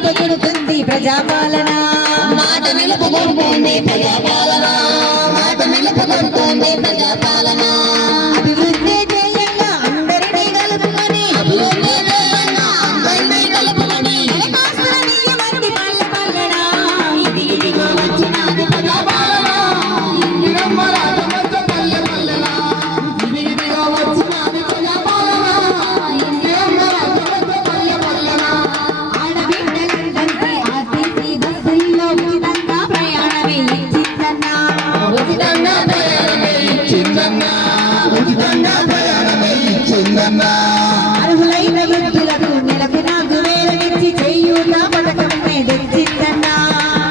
నిలుపుతుంది ప్రజాపాలన మాట నిలుపుకుంటుంది ప్రజాపాలన మాట నిలుపుకుంటుంది ప్రజాపాలన అభివృద్ధి చేయంగా అందరినీ కలుపుకొని అభివృద్ధి చేయంగా అందరినీ కలుపుకొని దరఖాస్తుల నియమంది పల్లె పల్లెన ఇది ఇదిగో వచ్చినది ప్రజాపాలన ఇందిరమ్మ రాజమచ్చ పల్లె పల్లెన ఇది ఇదిగో వచ్చినది ప్రజాపాలన ఇందిరమ్మ రాజమచ్చ పల్లె పల్లెన ఆడబిడ్డలందరికీ ఆర్టీసీ బస్సుల్లో ఉచితంగా ప్రయాణమే ఇచ్చిందన్నా ఉచితంగా ప్రయాణమే ఇచ్చిందన్నా ఉచితంగా ప్రయాణమే ఇచ్చిందన్నా అర్హులైన వృద్ధులకు నెలకు 4,000 ఇచ్చి చేయూత పథకమే తెచ్చిందన్నా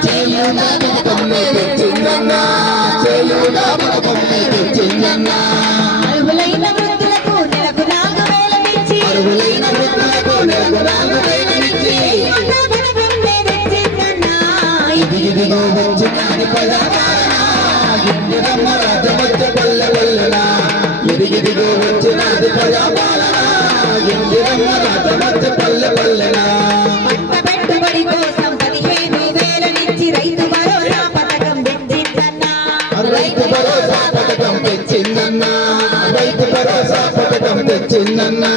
చేయూత పథకమే తెచ్చిందన్నా చేయూత పథకమే తెచ్చిందన్నా అర్హులైన వృద్ధులకు నెలకు 4,000 ఇచ్చి అర్హులైన వృద్ధులకు నెలకు 4,000 ఇచ్చి చేయూత పథకమే తెచ్చిందన్నా ఇది ఇదిగో వచ్చినది ప్రజాపాలన ఇందిరమ్మ రాజమచ్చ పల్లె పల్లెన ఇది ఇదిగో వచ్చినది ప్రజాపాలన ఇందిరమ్మ రాజమచ్చ పల్లె పల్లెన పంట పెట్టుబడి కోసం 15,000 ఇచ్చి రైతు భరోసా పథకం తెచ్చిందన్నా రైతు భరోసా పథకం తెచ్చిందన్నా రైతు భరోసా పథకం తెచ్చిందన్నా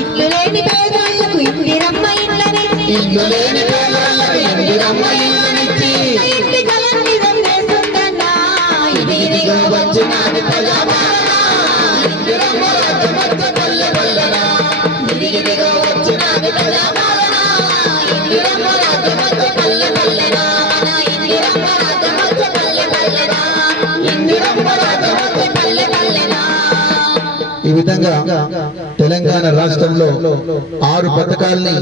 ఇల్లు లేని పేదలకు ఇందిరమ్మ ఇళ్ళనిచ్చి ఇల్లు లేని పేదలకు ఇందిరమ్మ ఇళ్ళనిచ్చి ఇంటి కలం నిజం చేస్తుందన్నా ఇది ఇదిగో వచ్చినది ప్రజాపాలన ఇందిరమ్మ రాజమచ్చ పల్లె పల్లెన ఇది ఇదిగో వచ్చినది ప్రజాపాలన ఇందిరమ్మ రాజమచ్చ పల్లె పల్లెన మన ఇందిరమ్మ రాజమచ్చ పల్లె పల్లెన ఇందిరమ్మ రాజమచ్చ పల్లె పల్లెన ఈ విధంగా తెలంగాణ రాష్ట్రంలో 6 పథకాల్ని